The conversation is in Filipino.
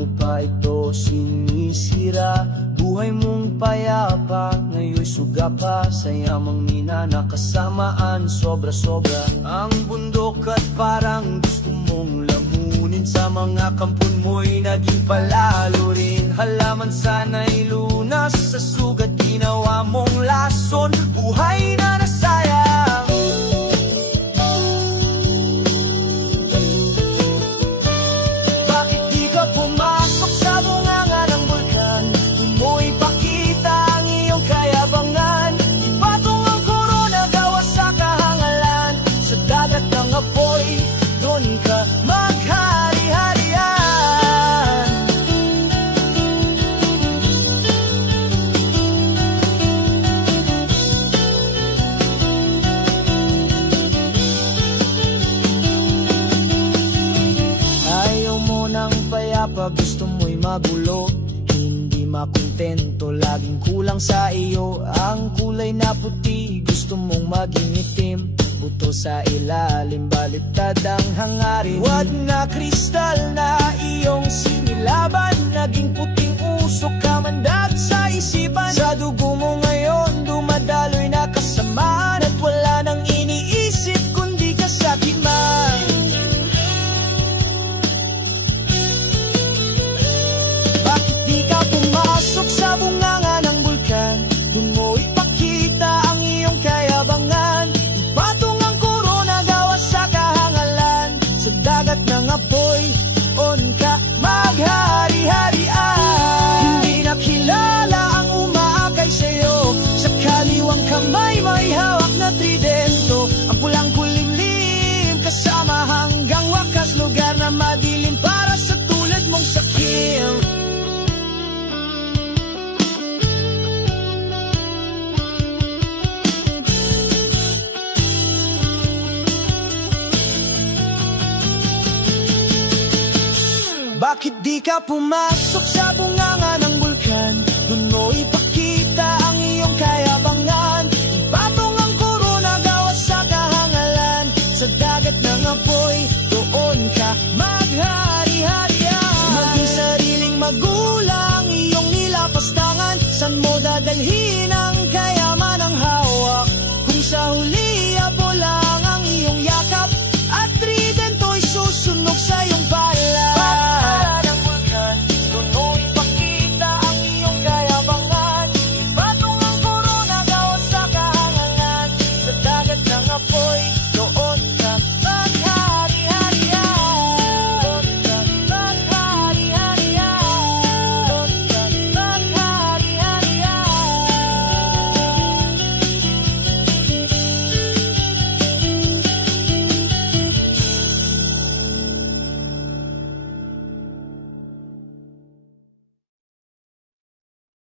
mo pa ito sinisira. Buhay mong payapa, ngayon'y suga pa sa yamang minanakasamaan. Sobra-sobra ang bundok at parang gusto mong lamunin. Sa mga kampon mo'y naging palalo rin. Halaman sana'y lunas, sa sugat ginawa mong lason. Buhay na nasayang. Bakit di ka pumasok sa bunganga ng bulkan? Doon mo ipakita ang iyong kayabangan. Ipatong ang korona gawa sa kahangalan. Sa dagat ng apoy, doon ka maghari-harian. Ayaw mo ng payapa, gusto mo'y magulo. Hindi makontento, laging kulang sa iyo. Ang kulay na puti, gusto mong maging itim. Buto sa ilalim, baliktad ang hangarin. Wag na kristal na iyong sinilaban. Naging puting usok, kamandag sa isipan. Sa dugo mo ngayon, dumadaloy na kasamaan. At wala nang iniisip kundi kasakiman. Bakit di ka pumasok sa bunganga ng bulkan? Doon mo ipakita ang iyong kayabangan. Ipatong ang korona gawa sa kahangalan. Sa dagat ng apoy, on ka maghari-harian. Hindi na kilala ang umaakay sa'yo. Sa kaliwang kamay may hawak na tridento. Ang pulang kulimlim kasama hanggang wakas. Lugar na madilim para sa tulad mong sakim. Bakit di ka pumasok sa bunganga ng